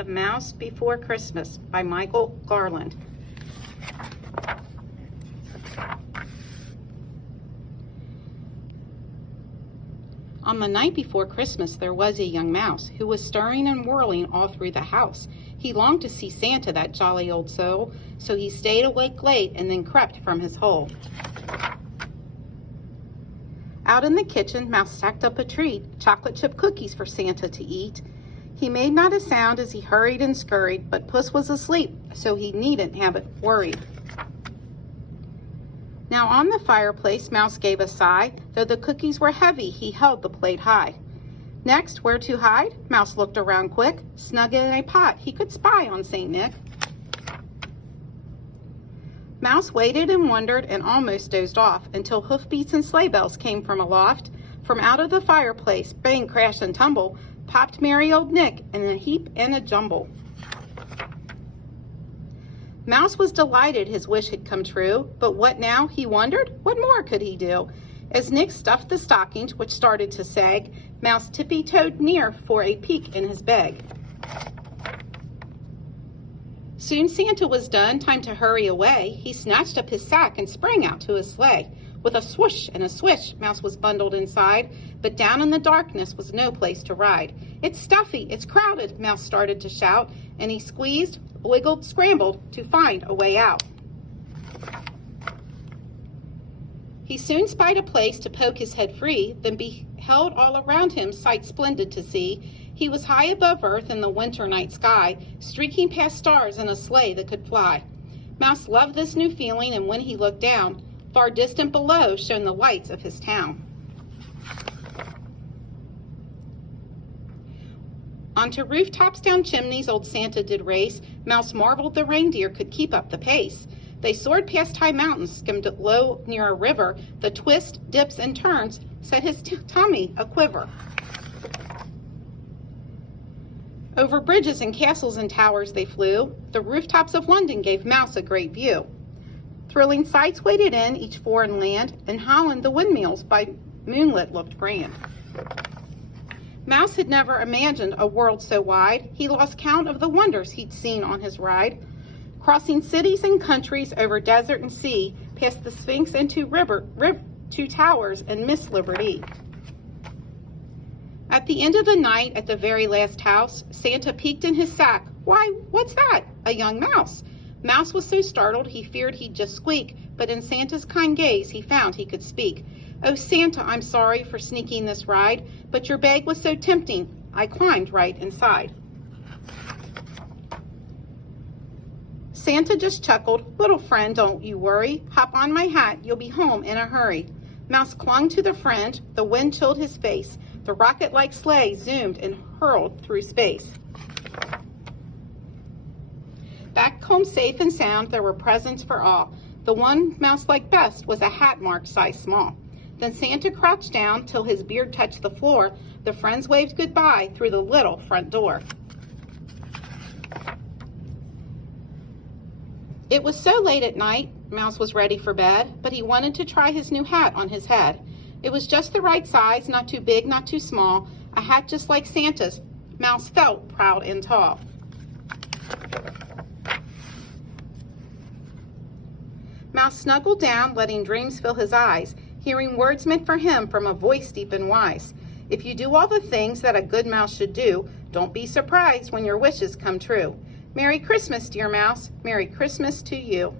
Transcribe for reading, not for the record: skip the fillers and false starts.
A Mouse Before Christmas by Michael Garland. On the night before Christmas, there was a young mouse who was stirring and whirling all through the house. He longed to see Santa, that jolly old soul, so he stayed awake late and then crept from his hole. Out in the kitchen, Mouse stacked up a treat, chocolate chip cookies for Santa to eat. He made not a sound as he hurried and scurried, but Puss was asleep, so he needn't have it worried. Now on the fireplace, Mouse gave a sigh. Though the cookies were heavy, he held the plate high. Next, where to hide? Mouse looked around quick. Snug in a pot, he could spy on St. Nick. Mouse waited and wondered and almost dozed off until hoofbeats and sleigh bells came from aloft. From out of the fireplace, bang, crash, and tumble, popped merry old Nick in a heap and a jumble. Mouse was delighted his wish had come true, but what now, he wondered? What more could he do? As Nick stuffed the stockings, which started to sag, Mouse tippy-toed near for a peek in his bag. Soon Santa was done, time to hurry away. He snatched up his sack and sprang out to his sleigh. With a swoosh and a swish, Mouse was bundled inside, but down in the darkness was no place to ride. It's stuffy, it's crowded, Mouse started to shout, and he squeezed, wiggled, scrambled to find a way out. He soon spied a place to poke his head free, then beheld all around him sights splendid to see. He was high above earth in the winter night sky, streaking past stars in a sleigh that could fly. Mouse loved this new feeling, and when he looked down, far distant below shone the lights of his town. Onto rooftops, down chimneys, old Santa did race. Mouse marveled the reindeer could keep up the pace. They soared past high mountains, skimmed low near a river. The twists, dips, and turns set his tummy a quiver. Over bridges and castles and towers they flew. The rooftops of London gave Mouse a great view. Thrilling sights waited in each foreign land. In Holland, the windmills by moonlit looked grand. Mouse had never imagined a world so wide. He lost count of the wonders he'd seen on his ride. Crossing cities and countries, over desert and sea, past the Sphinx and two towers and Miss Liberty. At the end of the night, at the very last house, Santa peeked in his sack. Why, what's that? A young mouse. Mouse was so startled he feared he'd just squeak, but in Santa's kind gaze he found he could speak. Oh, Santa, I'm sorry for sneaking this ride, but your bag was so tempting, I climbed right inside. Santa just chuckled. Little friend, don't you worry. Hop on my hat, you'll be home in a hurry. Mouse clung to the friend. The wind chilled his face. The rocket-like sleigh zoomed and hurled through space. Back home safe and sound, there were presents for all. The one Mouse liked best was a hat marked size small. Then Santa crouched down till his beard touched the floor. The friends waved goodbye through the little front door. It was so late at night, Mouse was ready for bed, but he wanted to try his new hat on his head. It was just the right size, not too big, not too small, a hat just like Santa's. Mouse felt proud and tall. Mouse snuggled down, letting dreams fill his eyes, hearing words meant for him from a voice deep and wise. If you do all the things that a good mouse should do, don't be surprised when your wishes come true. Merry Christmas, dear mouse. Merry Christmas to you.